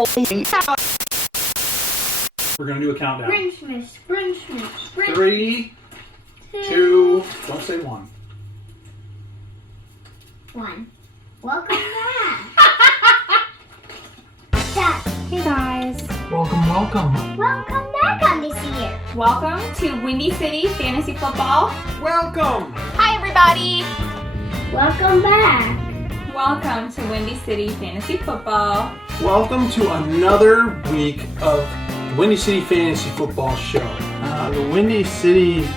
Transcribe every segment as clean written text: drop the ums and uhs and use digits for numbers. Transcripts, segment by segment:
We're going to do a countdown. Grinchmas. 3, 2, don't say 1. 1. Welcome back. Hey guys. Welcome. Welcome back on this year. Welcome to Windy City Fantasy Football. Welcome. Hi everybody. Welcome back. Welcome to Windy City Fantasy Football. Welcome to another week of the Windy City Fantasy Football Show. The Windy City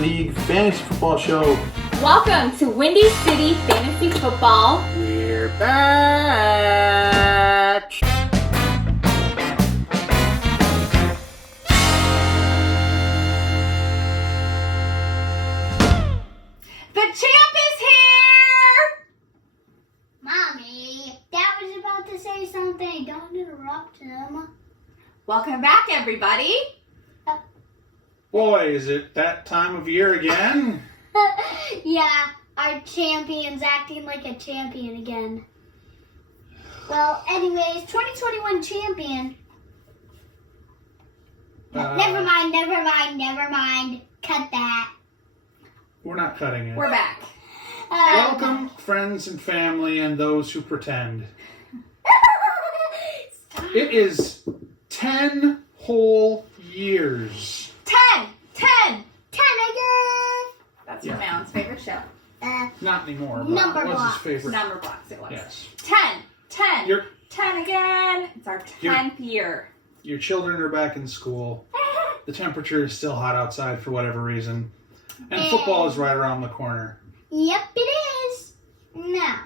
League Fantasy Football Show. Welcome to Windy City Fantasy Football. We're back. The champ is here! Mommy, Dad was about to say something. Don't interrupt him. Welcome back everybody. Boy, is it that time of year again? Yeah, our champion's acting like a champion again. Well, anyways, 2021 champion. Never mind. Cut that. We're not cutting it. We're back. Welcome, friends and family, and those who pretend. It is 10 whole years. 10 again. That's your man's favorite show. Not anymore, but Number it was blocks. his favorite. Number blocks it was. Yes. 10. Your 10 again. It's our 10th year. Your children are back in school. The temperature is still hot outside for whatever reason. And football is right around the corner. Yep, it is. Now.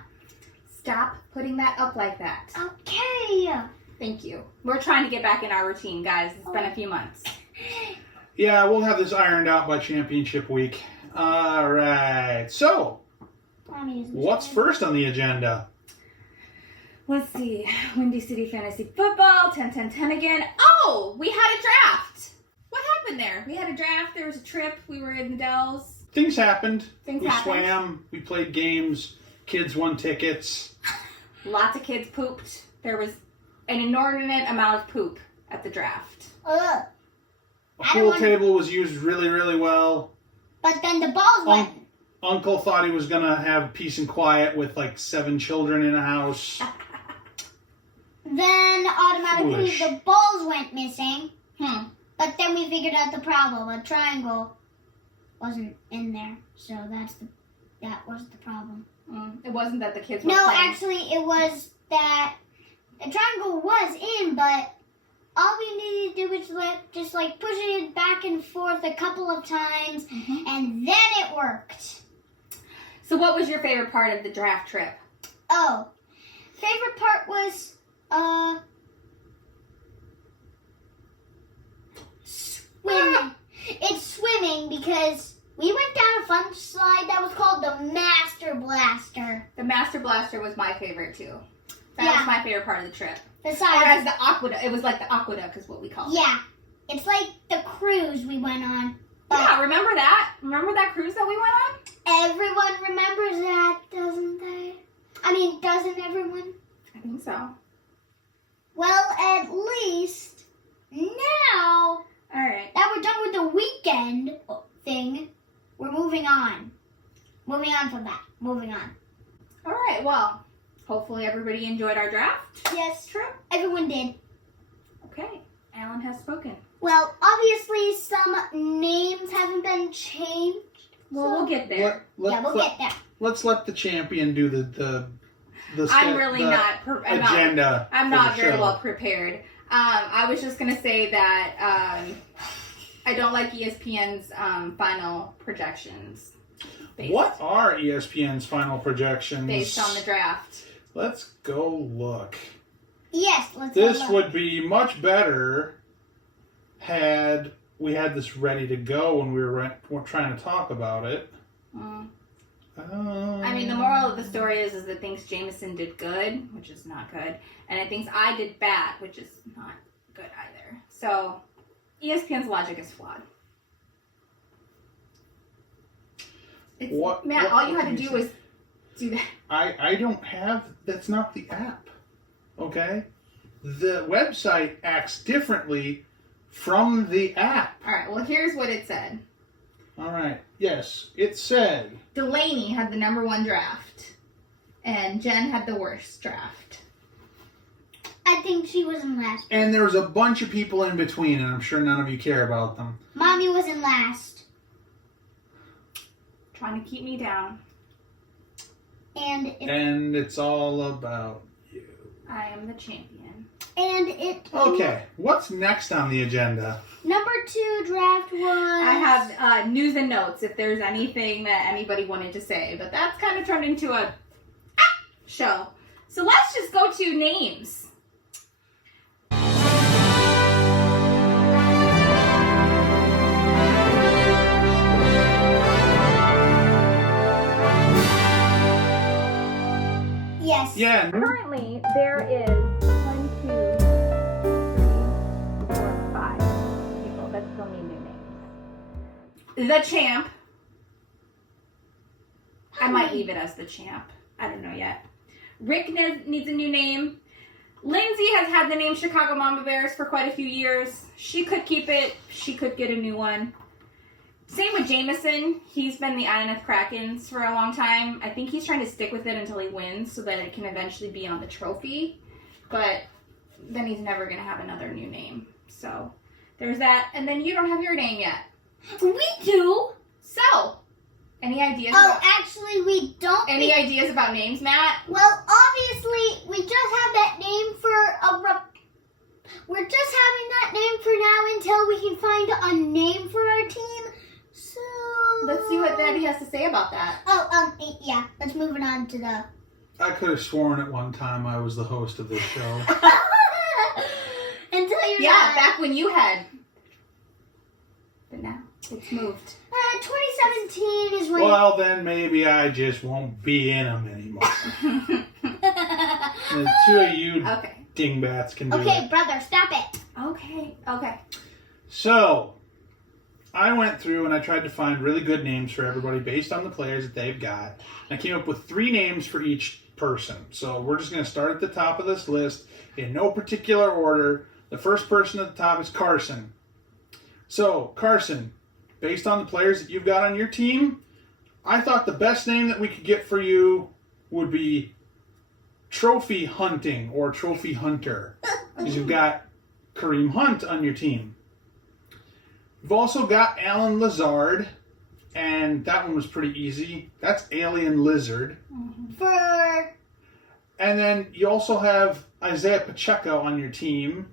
Stop putting that up like that. Okay. Thank you. We're trying to get back in our routine, guys. It's been a few months. Yeah, we'll have this ironed out by championship week. All right. So, what's first on the agenda? Let's see. Windy City Fantasy Football. 10 again. Oh, we had a draft. What happened there? We had a draft. There was a trip. We were in the Dells. Things happened. Things we happened. swam. We played games. Kids won tickets. Lots of kids pooped. There was an inordinate amount of poop at the draft. Ugh. A pool table was used really, really well. But then the balls went. Uncle thought he was going to have peace and quiet with like 7 children in a house. Then automatically Foolish. the balls went missing. But then we figured out the problem. A triangle wasn't in there. So that was the problem. It wasn't that the kids were No, playing. actually it was that the triangle was in, but all we needed to do was just push it back and forth a couple of times, and then it worked. So what was your favorite part of the draft trip? Oh, favorite part was swimming. It's swimming because we went down a fun slide that was called the Master Blaster. The Master Blaster was my favorite too. That was my favorite part of the trip. Besides, Or as the aqueduct. It was like the aqueduct is what we call it. yeah, it's like the cruise we went on. But Yeah, remember that? Remember that cruise that we went on? everyone remembers that, doesn't they? I mean, doesn't everyone? I think so. Well, at least now Alright. that we're done with the weekend thing, we're moving on. Moving on from that. Moving on. Alright, well, hopefully everybody enjoyed our draft. Yes, True. everyone did. Okay, Alan has spoken. Well, obviously some names haven't been changed. Well, we'll get there. Yeah, we'll get there. Let's let the champion do the I'm really not... agenda. I'm for not the very show. well prepared. I was just going to say that I don't like ESPN's final projections. What are ESPN's final projections? Based on the draft. Let's go look. Yes, let's This look. would be much better had we had this ready to go when we were trying to talk about it. I mean, the moral of the story is that thinks Jameson did good, which is not good, and it thinks I did bad, which is not good either. So, ESPN's logic is flawed. Matt, all you had to do was do that. I don't have, that's not the app. Okay? the website acts differently from the app. All right, well, here's what it said. All right. Yes, it said Delaney had the number 1 draft, and Jen had the worst draft. I think she was in last. And there's a bunch of people in between, and I'm sure none of you care about them. Mommy was in last. Trying to keep me down. And it's all about you. I am the champion. Okay, what's next on the agenda? Number 2 draft was... I have news and notes if there's anything that anybody wanted to say, but that's kind of turned into a show. So let's just go to names. Yes. Yeah. Currently, there is 1, 2, 3, 4, 5 people that still need new names. The champ. I might leave it as the champ. I don't know yet. Rick needs a new name. Lindsay has had the name Chicago Mamba Bears for quite a few years. She could keep it. She could get a new one. Same with Jameson. He's been the Ioneth Krakens for a long time. I think he's trying to stick with it until he wins so that it can eventually be on the trophy. But then he's never going to have another new name. So there's that. And then you don't have your name yet. We do. So, any ideas? Actually, we don't. Any ideas about names, Matt? Well, obviously, we just have that name for we're just having that name for now until we can find a name for our team. So Let's see what Daddy has to say about that. Yeah. Let's move it on to the. I could have sworn at one time I was the host of this show. Until you're Yeah, not. back when you had. But now it's moved. 2017 is when. Well, then maybe I just won't be in them anymore. The 2 of you Okay. dingbats can do Okay, it. brother, stop it. Okay. So, I went through and I tried to find really good names for everybody based on the players that they've got. I came up with 3 names for each person. So we're just going to start at the top of this list in no particular order. The first person at the top is Carson. So, Carson, based on the players that you've got on your team, I thought the best name that we could get for you would be Trophy Hunting or Trophy Hunter. Because you've got Kareem Hunt on your team. You've also got Alan Lazard, and that one was pretty easy. That's Alien Lizard. For. And then you also have Isaiah Pacheco on your team.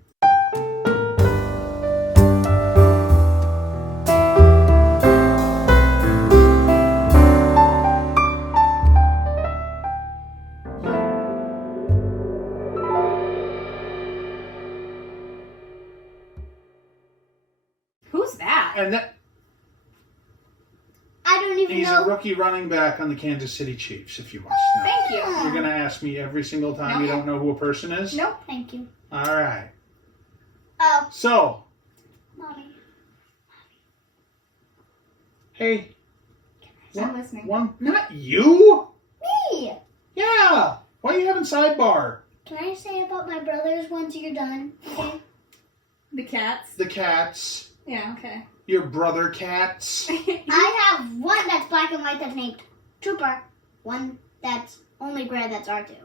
Who's that? And that I don't even he's know. a rookie running back on the Kansas City Chiefs, if you must know. Thank you. You're going to ask me every single time you don't know who a person is? Nope. Thank you. All right. Oh, So, Mommy. hey. I'm listening. Not you? Me. Yeah. Why are you having sidebar? Can I say about my brothers once you're done? Okay. The cats? The cats. Yeah, okay. Your brother cats. I have one that's black and white that's named Trooper. One that's only gray that's R2.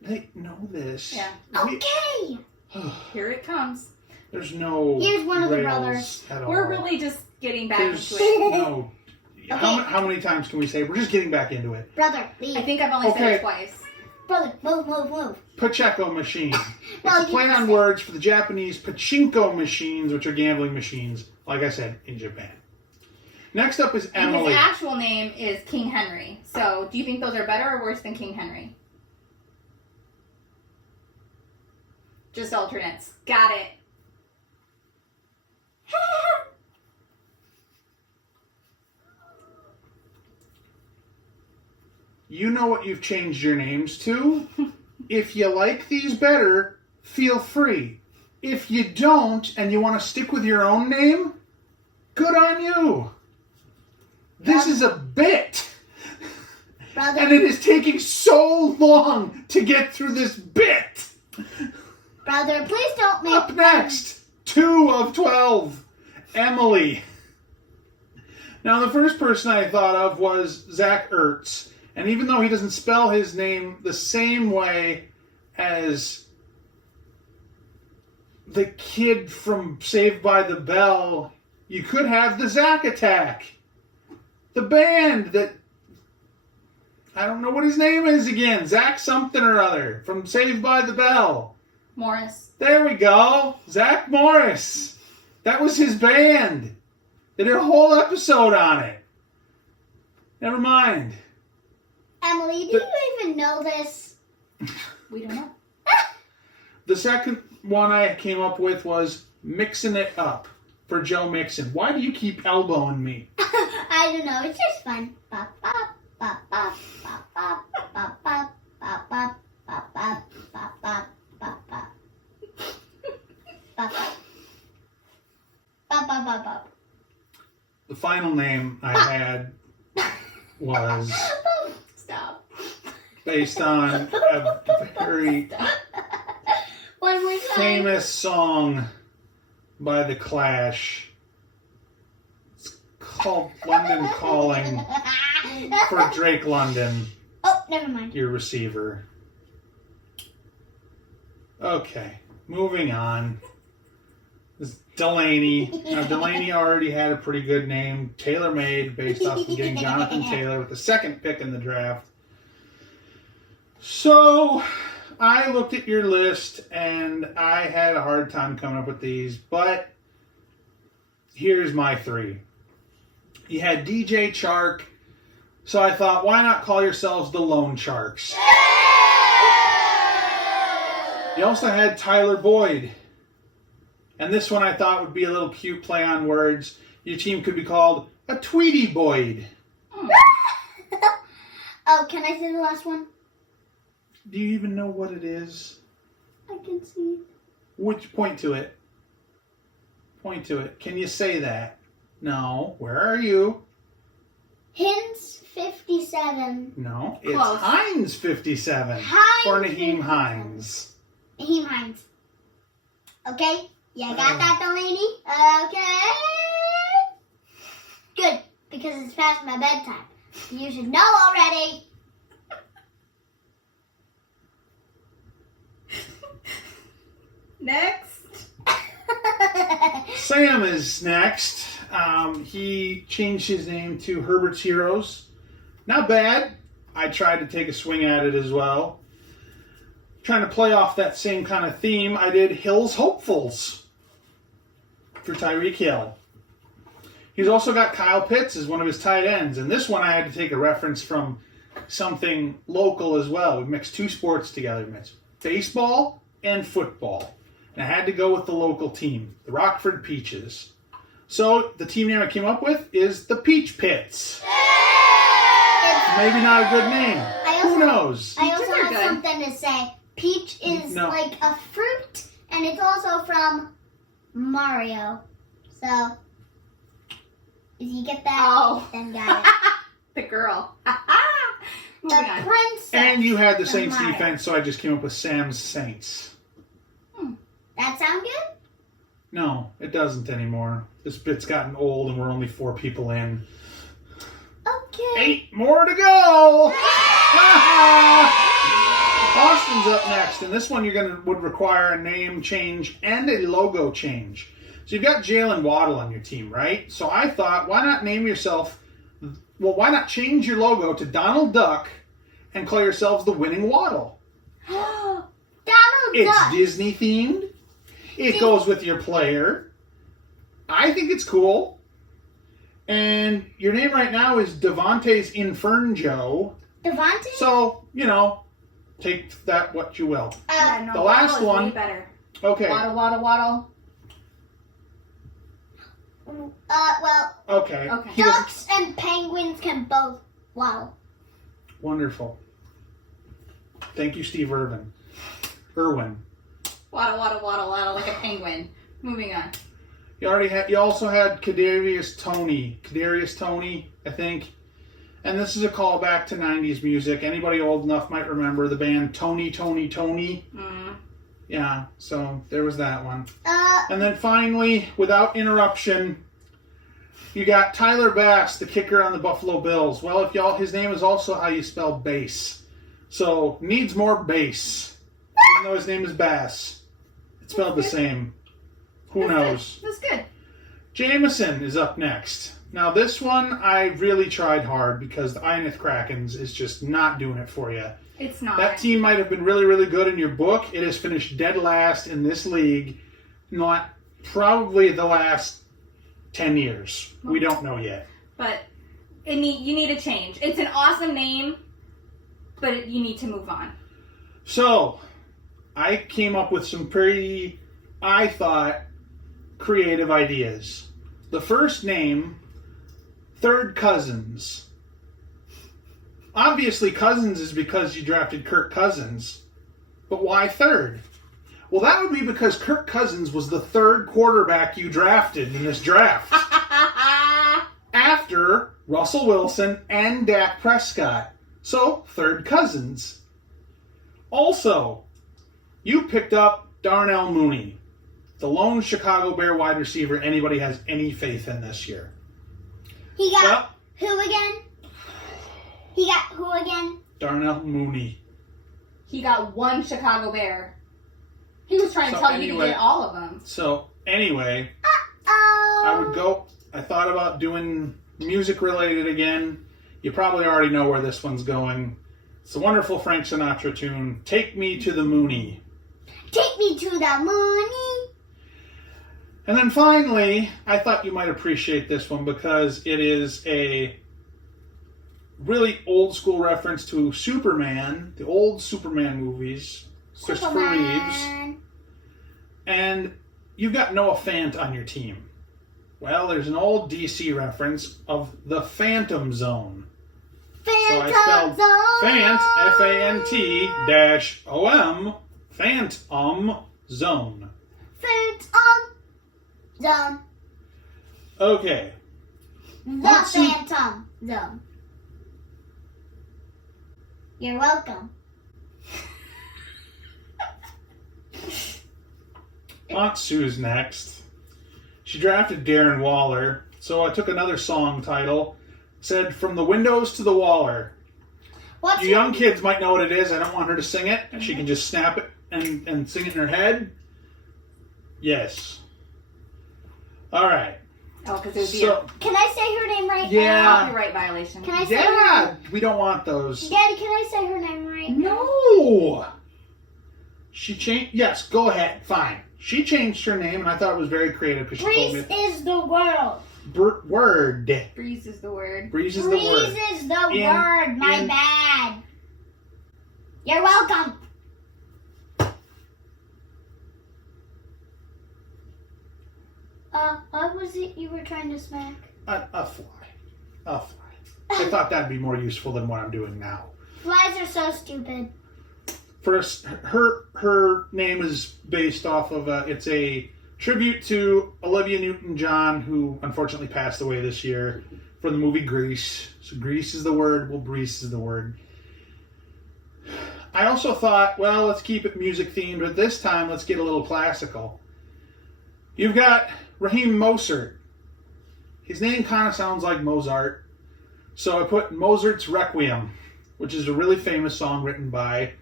They know this. Yeah. Okay. Here it comes. There's no. Here's one of the rails brothers. At all. We're really just getting back There's into it. no. How many times can we say we're just getting back into it? Brother, leave. I think I've only said Okay. it twice. Brother, move. Pacheco machine. Well, It's a you play can on say- words for the Japanese pachinko machines, which are gambling machines, like I said, in Japan. Next up is And Emily. his actual name is King Henry. So, do you think those are better or worse than King Henry? Just alternates. Got it. you know what you've changed your names to. If you like these better, feel free. If you don't and you want to stick with your own name, good on you. This is a bit. Brother, And it is taking so long to get through this bit. brother, please don't make Up next, 2 of 12, Emily. Now, the first person I thought of was Zach Ertz. And even though he doesn't spell his name the same way as the kid from Saved by the Bell, you could have the Zach Attack. The band that, I don't know what his name is again. Zach something or other from Saved by the Bell. Morris. There we go. Zach Morris. That was his band. They did a whole episode on it. Never mind. Emily, do you even know this? We don't know. The second one I came up with was Mixing It Up for Joe Mixon. Why do you keep elbowing me? I don't know. It's just fun. Bop, bop, bop, bop, bop, bop, bop, bop, bop, bop, bop, bop, bop, bop, bop, bop. Bop, bop. Bop, bop, bop, bop. The final name I had was Stop. based on a very One more time. famous song by The Clash. It's called London Calling for Drake London, Oh, never mind. your receiver. Okay, moving on. This is Delaney. Now, Delaney already had a pretty good name, tailor-made, based off of getting Jonathan Taylor with the second pick in the draft. So, I looked at your list, and I had a hard time coming up with these, but here's my 3. You had DJ Chark, so I thought, why not call yourselves the Lone Sharks? You also had Tyler Boyd. And this one I thought would be a little cute play on words. Your team could be called a Tweety Boyd. Oh, can I say the last one? Do you even know what it is? I can see. Which point to it? Point to it. Can you say that? No. Where are you? Hins 57. No. It's Close. Hines 57. Hines For Naheem 57. Hines. Naheem Hines. Okay? Yeah, got that, Delaney? Okay. Good, because it's past my bedtime. You should know already. Next. Sam is next. He changed his name to Herbert's Heroes. Not bad. I tried to take a swing at it as well. Trying to play off that same kind of theme, I did Hill's Hopefuls for Tyreek Hill. He's also got Kyle Pitts as one of his tight ends, and this one I had to take a reference from something local as well. We mixed 2 sports together. We mixed baseball and football. And I had to go with the local team, the Rockford Peaches. So the team name I came up with is the Peach Pits. Maybe not a good name. Who knows? I also Peaches are have good. something to say. Peach is No. like a fruit, and it's also from Mario. So, if you get that, Oh. then got it. The girl. The Moving on. princess. And you had the from Saints Mario. defense, so I just came up with Sam's Saints. That sound good? No, it doesn't anymore. This bit's gotten old and we're only 4 people in. Okay. 8 more to go! Austin's up next, and this one would require a name change and a logo change. So you've got Jalen Waddle on your team, right? So I thought, why not why not change your logo to Donald Duck and call yourselves the Winning Waddle? Donald It's Duck. Disney themed. It goes with your player. I think it's cool. And your name right now is Devontae's Infernjo. Devontae? So, take that what you will. Yeah, no, The last Waddle is one- way better. Okay. Waddle, waddle, waddle. Well, Okay. Okay. He doesn't- ducks and penguins can both waddle. Wonderful. Thank you, Steve Irwin. Waddle, waddle, waddle, waddle, like a penguin. Moving on. You also had Kadarius Toney, I think. And this is a callback to 90s music. Anybody old enough might remember the band Tony. Yeah, so there was that one. And then finally, without interruption, you got Tyler Bass, the kicker on the Buffalo Bills. Well, his name is also how you spell bass. So, needs more bass. Even though his name is Bass. It's spelled the same. Who knows? That's good. Jameson is up next. Now, this one, I really tried hard because the Ineth Krakens is just not doing it for you. It's not. That team might have been really, really good in your book. It has finished dead last in this league. Not probably the last 10 years. We don't know yet. But you need a change. It's an awesome name, but you need to move on. So, I came up with some pretty, I thought, creative ideas. The first name, Third Cousins. Obviously, Cousins is because you drafted Kirk Cousins. But why third? Well, that would be because Kirk Cousins was the third quarterback you drafted in this draft. After Russell Wilson and Dak Prescott. So, Third Cousins. Also, you picked up Darnell Mooney, the lone Chicago Bear wide receiver anybody has any faith in this year. He got who again? Darnell Mooney. He got one Chicago Bear. He was trying to tell you to get all of them. So, anyway, I thought about doing music related again. You probably already know where this one's going. It's a wonderful Frank Sinatra tune, Take Me to the Mooney. Take me to the Mooney. And then finally, I thought you might appreciate this one because it is a really old school reference to Superman, the old Superman movies, Christopher Reeves. And you've got Noah Fant on your team. Well, there's an old DC reference of the Phantom Zone. So I spelled Fant, F-A-N-T -O-M, Phantom Zone. Phantom Zone. Okay. The Phantom Zone. You're welcome. Aunt Sue's next. She drafted Darren Waller, so I took another song title. Said, From the Windows to the Waller. You young kids might know what it is. I don't want her to sing it. She can just snap it and sing it in her head. Yes. All right. Oh, because it would be Can I say her name right now? Copyright violation. Can I say her? We don't want those. Daddy, can I say her name right now? No. She changed. Yes, go ahead. Fine. She changed her name, and I thought it was very creative because she told me. Breeze is the word. Word. Breeze is the word. Breeze is the word. Breeze is the word. My bad. You're welcome. What was it you were trying to smack? A fly. A fly. I thought that'd be more useful than what I'm doing now. Flies are so stupid. First, her name is based off of it's a tribute to Olivia Newton-John, who unfortunately passed away this year from the movie Grease. So Grease is the word. Well, Breeze is the word. I also thought, well, let's keep it music themed, but this time let's get a little classical. You've got Raheem Mozart. His name kind of sounds like Mozart. So I put Mozart's Requiem, which is a really famous song written by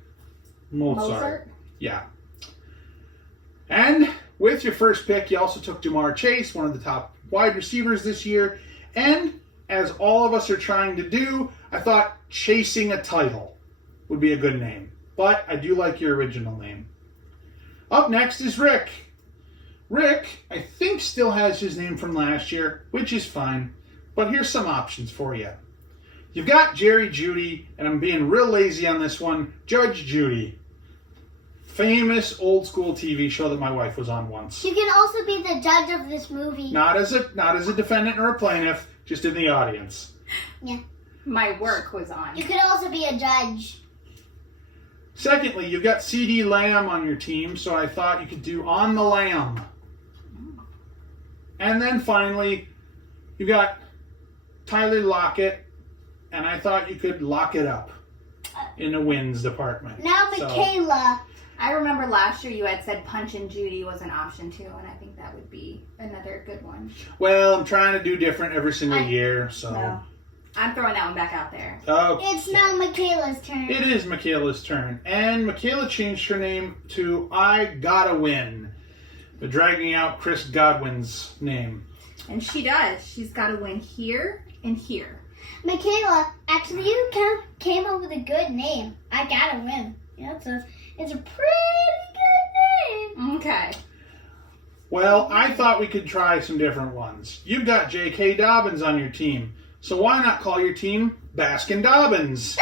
Mozart. Yeah. And with your first pick, you also took Jamar Chase, one of the top wide receivers this year. And as all of us are trying to do, I thought Chasing a Title would be a good name. But I do like your original name. Up next is Rick. Rick, I think, still has his name from last year, which is fine. But here's some options for you. You've got Jerry Judy, and I'm being real lazy on this one, Judge Judy. Famous old school TV show that my wife was on once. You can also be the judge of this movie. Not as a defendant or a plaintiff, just in the audience. Yeah. my work was on. You could also be a judge. Secondly, you've got CD Lamb on your team, so I thought you could do On the Lamb. And then finally, you got Tyler Lockett, and I thought you could lock it up in the wins department. Now Michaela. I remember last year you had said Punch and Judy was an option too, and I think that would be another good one. Well, I'm trying to do different every single year, so. No. I'm throwing that one back out there. Okay. It's now Michaela's turn. It is Michaela's turn, and Michaela changed her name to I Gotta Win, but dragging out Chris Godwin's name. And she does. She's got to win here and here. Michaela, actually, you came up with a good name. I gotta win. Yeah, it's a pretty good name. Okay. Well, I thought we could try some different ones. You've got J.K. Dobbins on your team, so why not call your team Baskin Dobbins?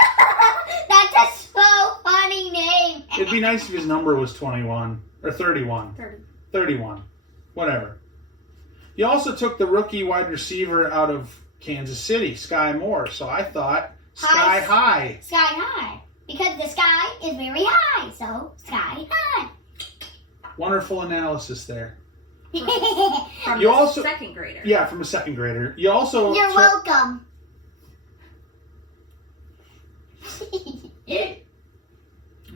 That's a so funny name. It'd be nice if his number was 21 or 31. 31. Whatever. You also took the rookie wide receiver out of Kansas City, Sky Moore, so I thought Sky High. Sky High. Because the sky is very high, so Sky High. Wonderful analysis there. From You the also- second grader. Yeah, from a second grader. You also You're took- welcome.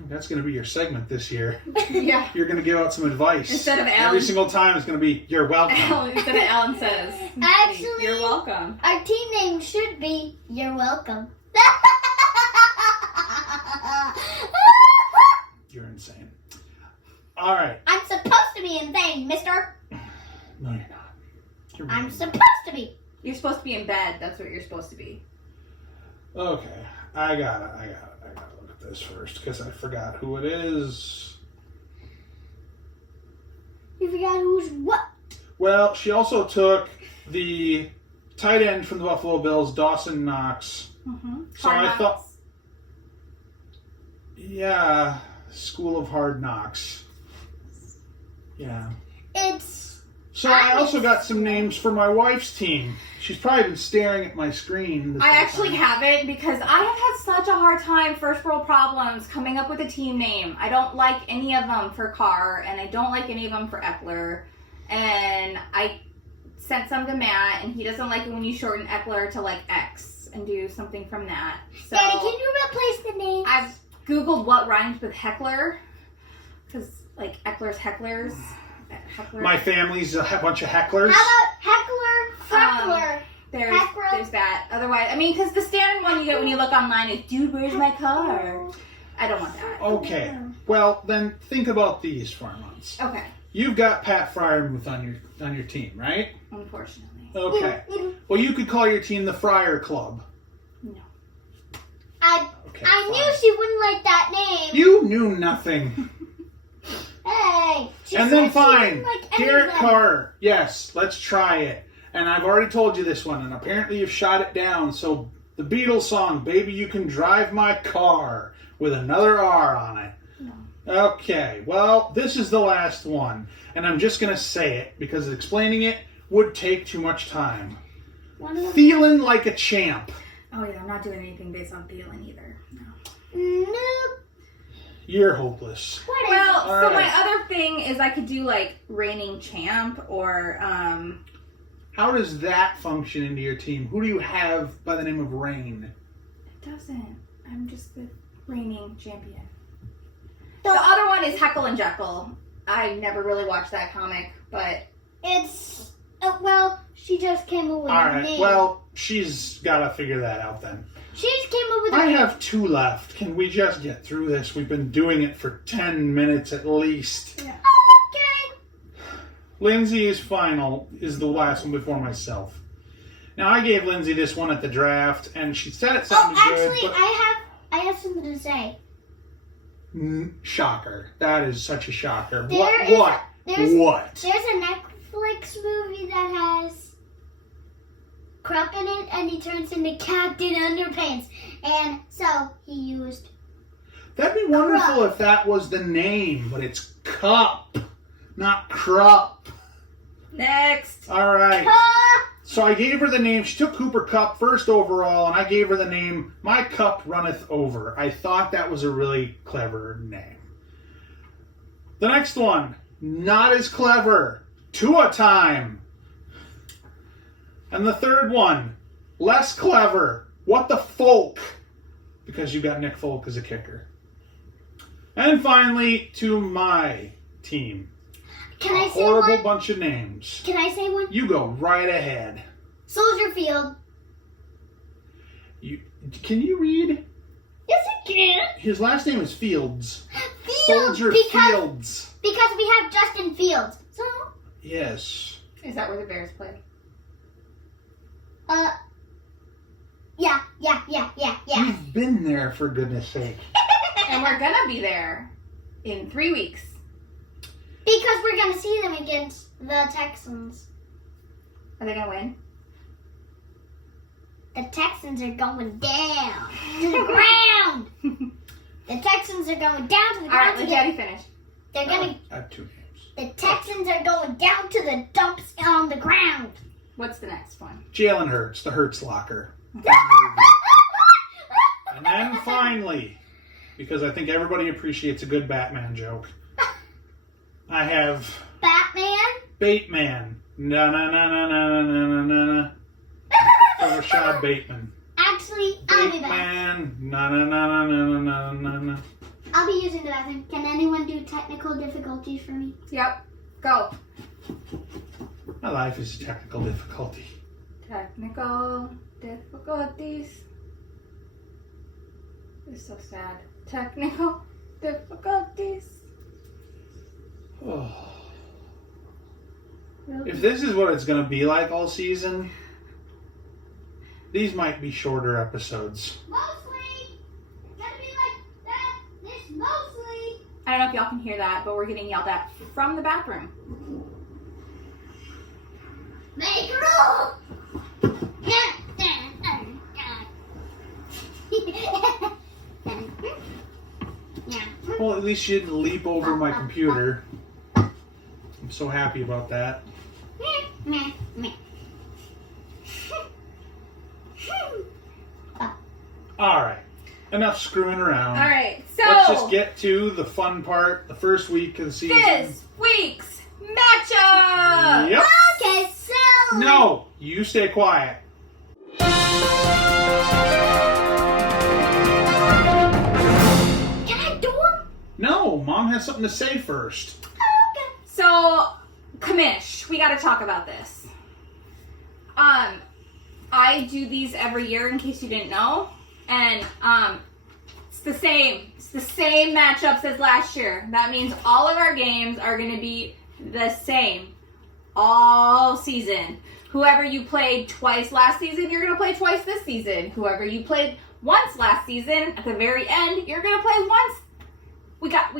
That's going to be your segment this year. Yeah. You're going to give out some advice. Instead of Every Alan. single time it's going to be, you're welcome. Instead of Alan says, Actually- you're welcome. Our team name should be You're Welcome. You're insane. All right. I'm supposed to be insane, mister. No, you're not. You're I'm really supposed to be. You're supposed to be in bed. That's what you're supposed to be. not. Okay. I gotta look at this first because I forgot who it is. You forgot who's what? Well, she also took the tight end from the Buffalo Bills, Dawson Knox. Mm-hmm. So I thought, yeah, School of Hard Knocks. Yeah. It's So I also got some names for my wife's team. She's probably been staring at my screen. This I whole actually time. haven't because I have had such a hard time, first world problems, coming up with a team name. I don't like any of them for Carr, and I don't like any of them for Eckler. And I sent some to Matt, and he doesn't like it when you shorten Eckler to like X and do something from that. So Daddy, can you replace the name? I've Googled what rhymes with heckler, because like Eckler's hecklers. Heckler. My family's a bunch of hecklers. How about Heckler Freckler? There's that. Otherwise, I mean, because the standard one you get when you look online is, dude, where's my car? I don't want that. Okay. Well, then think about these for months. Okay. You've got Pat Fryermuth on your team, right? Unfortunately. Okay. Well, you could call your team the Fryer Club. No. I Okay. knew she wouldn't like that name. You knew nothing. Hey. She And said then she fine, didn't like any Derek of them. Carr. Yes, let's try it. And I've already told you this one, and apparently you've shot it down. So the Beatles song, "Baby You Can Drive My Car," with another R on it. No. Okay, well, this is the last one, and I'm just going to say it because explaining it would take too much time. One of them. Feeling like a champ. Oh yeah, I'm not doing anything based on feeling either. No. Nope. You're hopeless. What is Well, All so right. my other thing is I could do like reigning champ or How does that function into your team? Who do you have by the name of Rain? it doesn't. I'm just the reigning champion. The other one is Heckle and Jekyll. I never really watched that comic, but It's well, she just came up with All a right, name. well, she's got to figure that out then. She just came up with a I name. have 2 left. Can we just get through this? We've been doing it for 10 minutes at least. yeah. Okay. Lindsay is the last one before myself. Now, I gave Lindsay this one at the draft, and she said it Oh, sounded actually, good, I have something to say. but shocker. That is such a shocker. There is What? There's What? a Netflix movie that has Crump in it, and he turns into Captain Underpants, and so he used. That'd be wonderful if that was the name, but it's Cup, not Crup. Next. All right. Ah! So I gave her the name. She took Cooper Kupp first overall, and I gave her the name My Cup Runneth Over. I thought that was a really clever name. The next one, not as clever. Tua Time. And the third one, less clever. What the Folk? Because you got Nick Folk as a kicker. And finally, to my team. Can I say horrible one? Bunch of names. Can I say one? You go right ahead. Soldier Field. Can you read? Yes, I can. His last name is Fields. Fields. Soldier Fields. Because we have Justin Fields. So. Yes. Is that where the Bears play? Yeah. You've been there, for goodness sake. And we're gonna be there in 3 weeks. Because we're gonna see them against the Texans. Are they gonna win? The Texans are going down to the ground. The Texans are going down to the ground. All right, let Daddy finish. They're gonna. I have 2 names. The Texans are going down to the dumps on the ground. What's the next one? Jalen Hurts, the Hurts Locker. And then finally, because I think everybody appreciates a good Batman joke, I have Batman. Bateman. Na na na na na na na na na. For Rashad Bateman. Actually, I'll be back. Bateman. Na na na na na na na na. I'll be using the bathroom. Can anyone do technical difficulties for me? Yep. Go. My life is a technical difficulty. Technical difficulties. It's so sad. Technical difficulties. Oh. Really? If this is what it's going to be like all season, these might be shorter episodes. Mostly. It's gonna be like that. This mostly. I don't know if y'all can hear that, but we're getting yelled at from the bathroom. Make room. Well, at least you didn't leap over my computer. I'm so happy about that. Alright. Enough screwing around. All right, so Let's just get to the fun part, the first week of the season. this week's matchup. Yep. Okay, so. No, you stay quiet. Can I do them? No, Mom has something to say first. Okay. So, Kamish, we got to talk about this. I do these every year in case you didn't know, and it's the same. It's the same matchups as last year. That means all of our games are going to be the same all season. Whoever you played twice last season, you're going to play twice this season. Whoever you played once last season, at the very end, you're going to play once. We got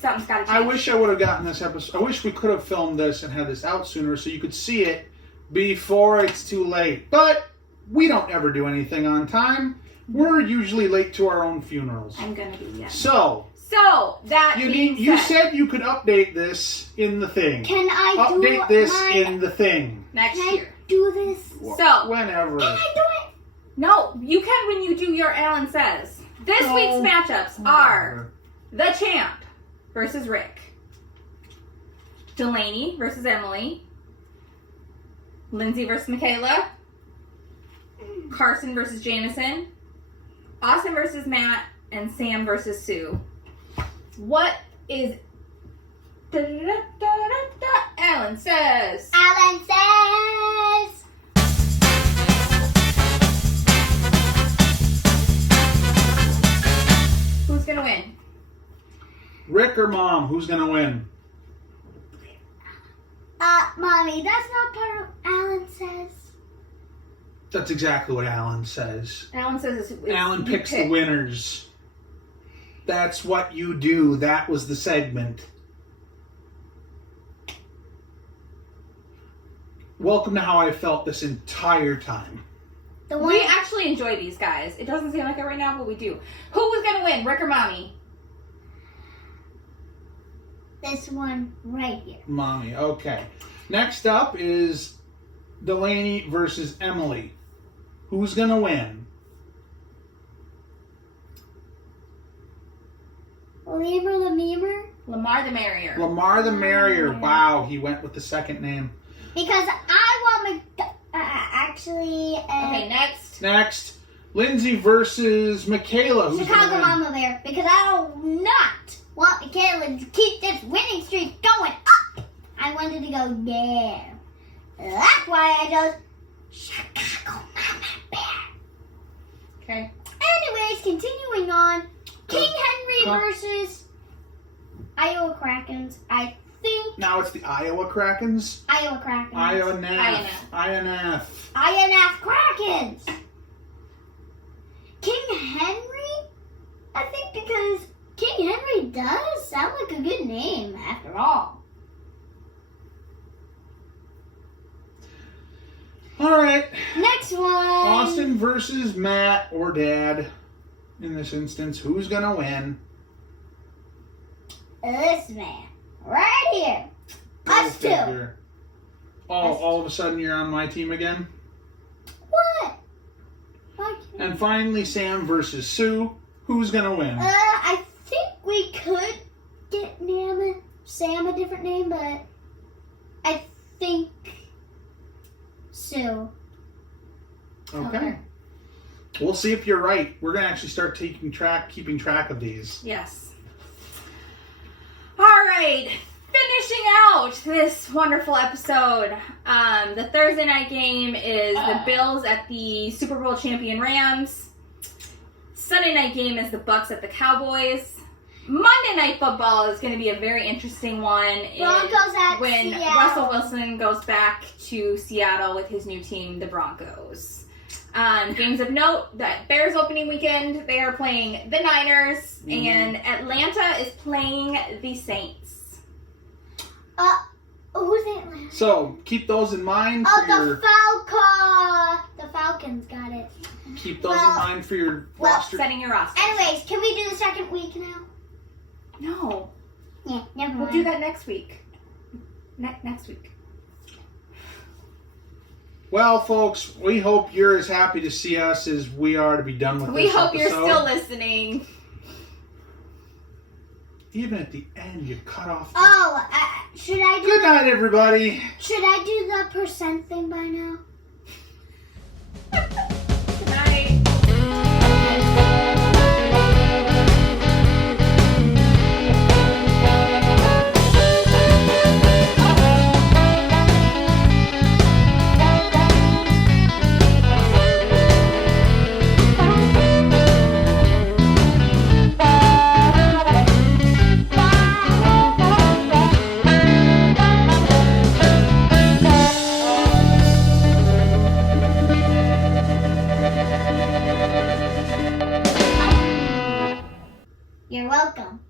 something's got to change. I wish I would have gotten this episode. I wish we could have filmed this and had this out sooner so you could see it before it's too late. But we don't ever do anything on time. We're usually late to our own funerals. I'm going to be, yes. So that you said you could update this in the thing. Can I Update do this my, in the thing. next Can I year. do this? So, Whenever. Can I do it? no, you can when you do your Alan Says. This No. week's matchups are the Champ versus Rick, Delaney versus Emily, Lindsay versus Michaela, Carson versus Jameson, Austin versus Matt, and Sam versus Sue. What is Alan Says? Alan says. Who's gonna win? Rick or Mom, who's going to win? Mommy, that's not part of Alan says. That's exactly what Alan says. Alan Says is Alan you picks pick. the winners. That's what you do. That was the segment. Welcome to how I felt this entire time. The one. We actually enjoy these guys. It doesn't seem like it right now, but we do. Who was gonna win, Rick or Mommy? This one right here. Mommy. Okay. Next up is Delaney versus Emily. Who's going to win? Lemur the Memer? Lamar the Merrier. Lamar the Merrier. Wow, he went with the second name. Because I want actually. Okay, next. Next, Lindsay versus Michaela. Who's Chicago gonna win? Mama Bear. Because I do not want Michaela to keep this winning streak going up. I wanted to go there. That's why I chose Chicago Mama Bear. Okay. Anyways, continuing on. King Henry versus Iowa Krakens. I think Now it's the Iowa Krakens. Iowa Krakens. INF. INF Krakens. King Henry? I think because King Henry does sound like a good name after all. All right. Next one. Austin versus Matt or Dad. In this instance, who's gonna win? This man. Right here. Go Us two. figure. Oh, all of a sudden you're on my team again? What? Why can't And finally, Sam versus Sue. Who's gonna win? I think we could get Sam a different name, but I think Sue. Okay. We'll see if you're right. We're gonna actually start keeping track of these. Yes. All right. Finishing out this wonderful episode. The Thursday night game is the Bills at the Super Bowl champion Rams. Sunday night game is the Bucks at the Cowboys. Monday night football is going to be a very interesting one. Broncos at when Seattle. Russell Wilson goes back to Seattle with his new team, the Broncos. Games of note, that Bears opening weekend, they are playing the Niners, and Atlanta is playing the Saints. Who's Atlanta? So keep those in mind for your. The Falcons got it. Keep those in mind for your roster. Setting your roster. Anyways, can we do the second week now? No. Yeah, never mind. We'll do that next week. Next week. Well, folks, we hope you're as happy to see us as we are to be done with We this hope you're episode. still listening. Even at the end, you cut off. Oh, should I do? Good night, everybody. Should I do the percent thing by now? Good night. You're welcome.